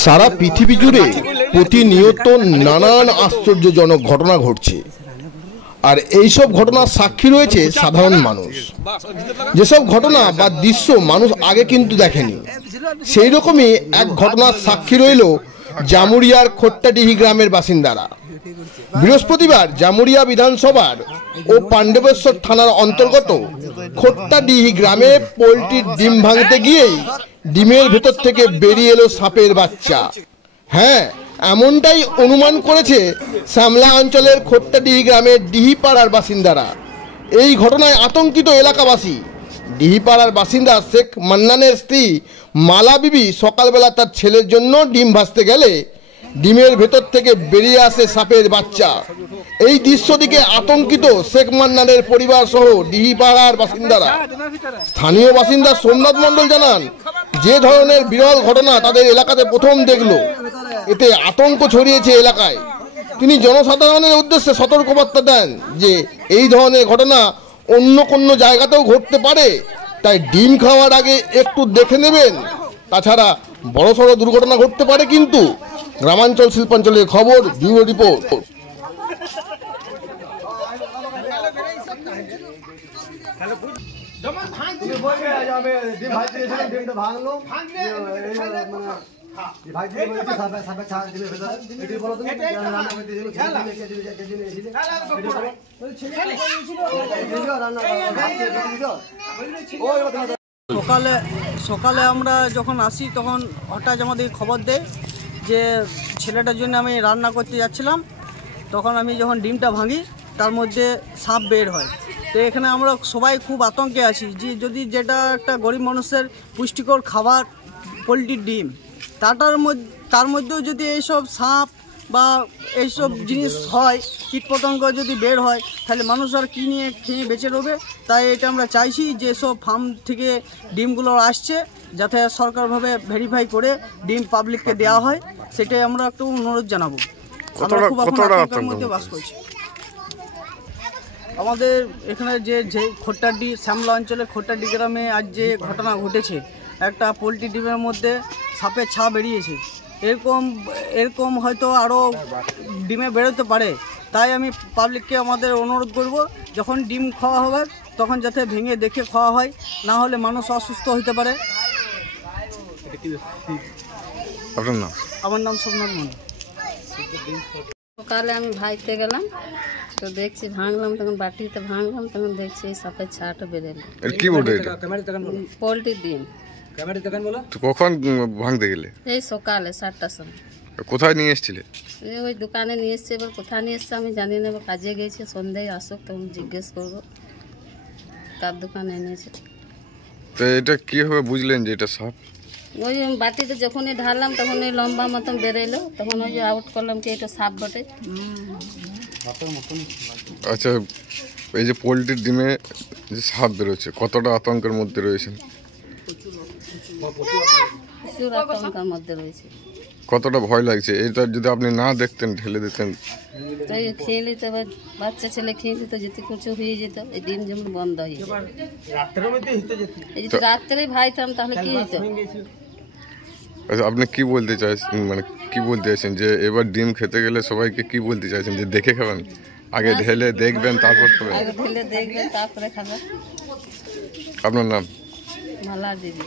সারা পৃথিবী জুড়ে প্রতিনিয়ত নানান আশ্চর্যজনক ঘটনা ঘটছে, আর এইসব ঘটনার সাক্ষী রয়েছে সাধারণ মানুষ। যেসব ঘটনা বা দৃশ্য মানুষ আগে কিন্তু দেখেনি, সেই রকমই এক ঘটনার সাক্ষী রইল জামুরিয়ার খোট্টাডিহি গ্রামের বাসিন্দারা। বৃহস্পতিবার জামুরিয়া বিধানসভার ও পাণ্ডবেশ্বর থানার অন্তর্গত খোট্টাডিহি গ্রামে পোলট্রির ডিম ভাঙতে গিয়েই ডিমের ভেতর থেকে বেরিয়ে এলো সাপের বাচ্চা। হ্যাঁ, এমনটাই অনুমান করেছে শ্যামলা অঞ্চলের খোট্টাডিহি গ্রামের ডিহিপাড়ার বাসিন্দারা। এই ঘটনায় আতঙ্কিত এলাকাবাসী। ডিহিপাড়ার বাসিন্দা শেখ মান্নানের স্ত্রী মালা বিবি সকালবেলা তার ছেলের জন্য ডিম ভাজতে গেলে ডিমের ভেতর থেকে বেরিয়ে আসে সাপের বাচ্চা। এই দৃশ্য দিকে আতঙ্কিত শেখ মান্নানের পরিবার সহ ডিহিপাড়ার বাসিন্দারা। স্থানীয় বাসিন্দা সোমনাথ মণ্ডল জানান, যে ধরনের বিরল ঘটনা তাদের এলাকাতে প্রথম দেখলো, এতে আতঙ্ক ছড়িয়েছে এলাকায়। তিনি জনসাধারণের উদ্দেশ্যে সতর্কবার্তা দেন যে এই ধরনের ঘটনা অন্য কোনো জায়গাতেও ঘটতে পারে, তাই ডিম খাওয়ার আগে একটু দেখে নেবেন। তাছাড়া বড়সড় দুর্ঘটনা ঘটতে পারে কিন্তু। গ্রামাঞ্চল শিল্পাঞ্চলের খবর, ব্যুরো রিপোর্ট। সকালে আমরা যখন আসি তখন হঠাৎ আমাদের খবর দেয় যে ছেলেটার জন্য আমি রান্না করতে যাচ্ছিলাম। তখন আমি যখন ডিমটা ভাঙি তার মধ্যে সাপ বের হয়। তো এখানে আমরা সবাই খুব আতঙ্কে আছি যে যদি যেটা একটা গরিব মানুষের পুষ্টিকর খাবার পোলট্রির ডিম, তার মধ্যেও যদি এইসব সাপ বা এইসব জিনিস হয়, কীটপতঙ্গ যদি বের হয়, তাহলে মানুষ আর কী নিয়ে খেয়ে বেঁচে রবে। তাই এটা আমরা চাইছি যে সব ফার্ম থেকে ডিমগুলো আসছে যাতে সরকারভাবে ভেরিফাই করে ডিম পাবলিককে দেওয়া হয়, সেটাই আমরা একটু অনুরোধ জানাবো। আমরা খুব আতঙ্কের মধ্যে বাস করছি। আমাদের এখানে যে খোট্টাডি শ্যামলা অঞ্চলের খোট্টাডি গ্রামে আজ যে ঘটনা ঘটেছে, একটা পোলট্রি ডিমের মধ্যে সাপের ছা বেরিয়েছে। এরকম হয়তো আরও ডিমে বেরোতে পারে। তাই আমি পাবলিককে আমাদের অনুরোধ করব, যখন ডিম খাওয়া হবে তখন যাতে ভেঙে দেখে খাওয়া হয়, না হলে মানুষ অসুস্থ হতে পারে। আমার নাম সোমনাথ মন্ডল। সকালে আমি ভাইতে গেলাম, তো দেখছি ভাঙলাম, তখন বাটিতে ভাঙলাম, তখন দেখছি সাপের ছাটা বেরোলো। পোলট্রির ডিম। কখন ভাঙতে গেলে? এই সকালে 7টার সময়। কোথায় নিয়ে এসেছিলে? ওই দোকানে নিয়ে এসছে, এবার কোথায় নিয়ে এসছে আমি জানি না। কাজে গেছে, সন্ধ্যায় আসুক তখন জিজ্ঞেস করবো কার দোকানে এনেছে। তো এটা কীভাবে বুঝলেন যে এটা সাপ? ওই বাটিতে যখনই ঢাললাম তখন ওই লম্বা মতন বেরোলো, তখন ওই যে আউট করলাম কি এটা সাপ বটে। আচ্ছা, এই যে পোলট্রির ডিমে যে সাপ বেরোচ্ছে, কতটা আতঙ্কের মধ্যে রয়েছেন? প্রচুর আতঙ্কের মধ্যে রয়েছে। কতটা ভয় লাগছে? এটা যদি আপনি না দেখতেন, ঢেলে দিতেন, তো খেয়ে নিতে, বাচ্চা ছেলে খেয়ে নিত, যেতে কিছু হয়ে যেত, এই ডিম যেমন বন্ধ হয়ে যেত। এই যদি রাত্রে ভাইতাম তাহলে কি হতো? আচ্ছা, আপনি কি বলতে চাইছেন, মানে কি বলতে চাইছেন যে এবার ডিম খেতে গেলে সবাইকে কি বলতে চাইছেন, যে দেখে খাবেন? আগে ঢেলে দেখবেন তারপর খাবেন? আগে ঢেলে দেখবেন তারপরে খাবেন। আপনার নাম? মালা দিদি।